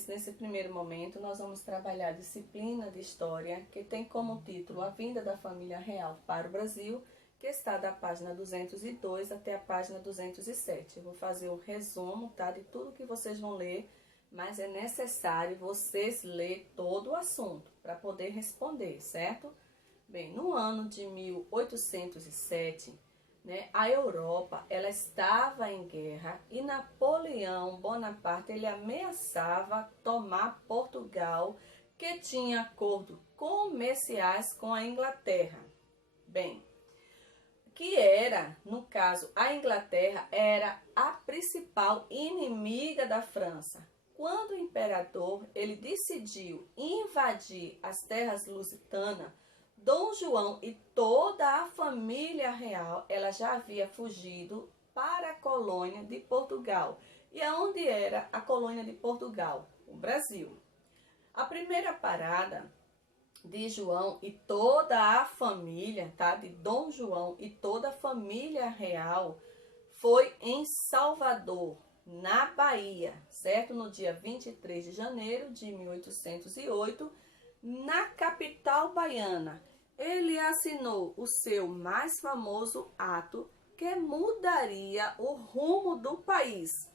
disse, nesse primeiro momento nós vamos trabalhar a disciplina de História, que tem como título A Vinda da Família Real para o Brasil, que está da página 202 até a página 207. Eu vou fazer o resumo, tá, de tudo que vocês vão ler, mas é necessário vocês lerem todo o assunto para poder responder, certo? Bem, no ano de 1807, a Europa ela estava em guerra e Napoleão Bonaparte ele ameaçava tomar Portugal, que tinha acordos comerciais com a Inglaterra. Bem, que era, no caso, a Inglaterra era a principal inimiga da França. Quando o imperador ele decidiu invadir as terras lusitanas, Dom João e toda a família real, ela já havia fugido para a colônia de Portugal. E aonde era a colônia de Portugal? O Brasil. A primeira parada de João e toda a família, tá? De Dom João e toda a família real foi em Salvador, na Bahia, certo? No dia 23 de janeiro de 1808, na capital baiana. Ele assinou o seu mais famoso ato que mudaria o rumo do país.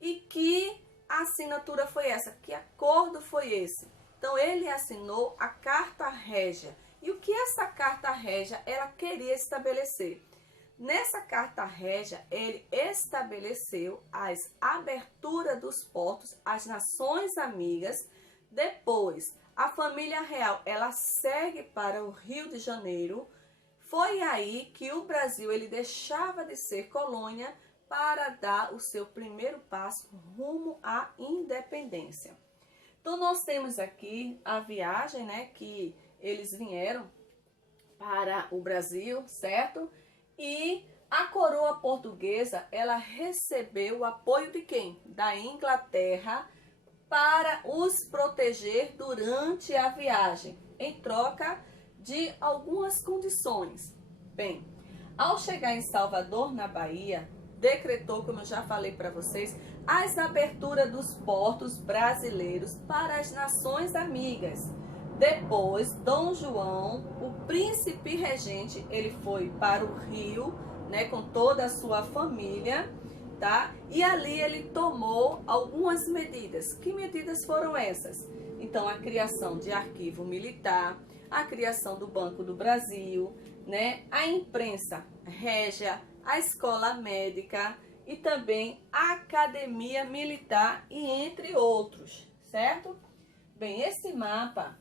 E que assinatura foi essa? Que acordo foi esse? Então, ele assinou a Carta Régia. E o que essa Carta Régia ela queria estabelecer? Nessa Carta Régia, ele estabeleceu as aberturas dos portos às nações amigas. Depois, a família real, ela segue para o Rio de Janeiro. Foi aí que o Brasil ele deixava de ser colônia para dar o seu primeiro passo rumo à independência. Então, nós temos aqui a viagem, que eles vieram para o Brasil, certo? E a coroa portuguesa, ela recebeu o apoio de quem? Da Inglaterra, para os proteger durante a viagem, em troca de algumas condições. Bem, ao chegar em Salvador, na Bahia, decretou, como eu já falei para vocês, as aberturas dos portos brasileiros para as nações amigas. Depois, Dom João, o príncipe regente, ele foi para o Rio, com toda a sua família, tá? E ali ele tomou algumas medidas. Que medidas foram essas? Então, a criação de arquivo militar, a criação do Banco do Brasil, a imprensa régia, a escola médica e também a academia militar e entre outros, certo? Bem, esse mapa,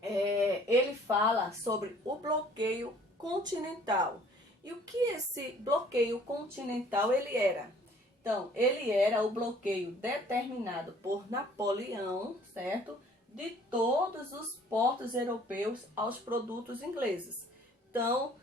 ele fala sobre o bloqueio continental. E o que esse bloqueio continental ele era? Então, ele era o bloqueio determinado por Napoleão, certo? De todos os portos europeus aos produtos ingleses. Então,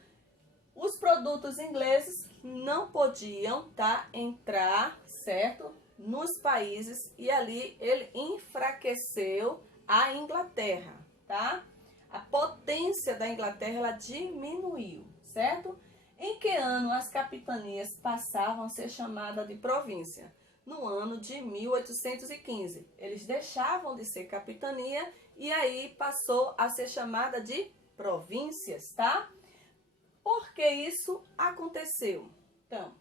os produtos ingleses não podiam entrar, certo? Nos países e ali ele enfraqueceu a Inglaterra, tá? A potência da Inglaterra ela diminuiu, certo? Em que ano as capitanias passavam a ser chamadas de província? No ano de 1815. Eles deixavam de ser capitania e aí passou a ser chamada de províncias, tá? Por que isso aconteceu? Então,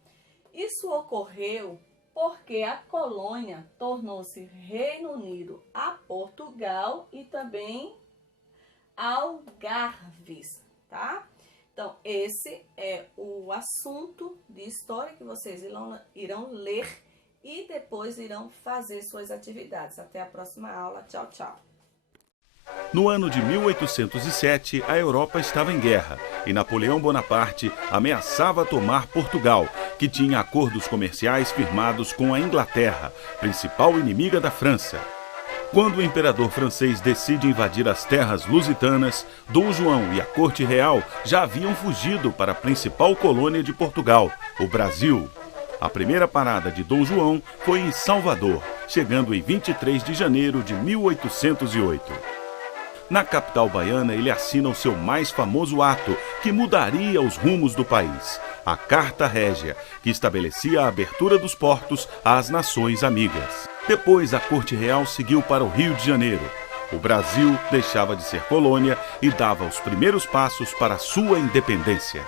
isso ocorreu porque a colônia tornou-se Reino Unido a Portugal e também Algarves, tá? Então, esse é o assunto de história que vocês irão ler e depois irão fazer suas atividades. Até a próxima aula. Tchau, tchau. No ano de 1807, a Europa estava em guerra e Napoleão Bonaparte ameaçava tomar Portugal, que tinha acordos comerciais firmados com a Inglaterra, principal inimiga da França. Quando o imperador francês decide invadir as terras lusitanas, Dom João e a corte real já haviam fugido para a principal colônia de Portugal, o Brasil. A primeira parada de Dom João foi em Salvador, chegando em 23 de janeiro de 1808. Na capital baiana, ele assina o seu mais famoso ato, que mudaria os rumos do país: a Carta Régia, que estabelecia a abertura dos portos às nações amigas. Depois, a Corte Real seguiu para o Rio de Janeiro. O Brasil deixava de ser colônia e dava os primeiros passos para sua independência.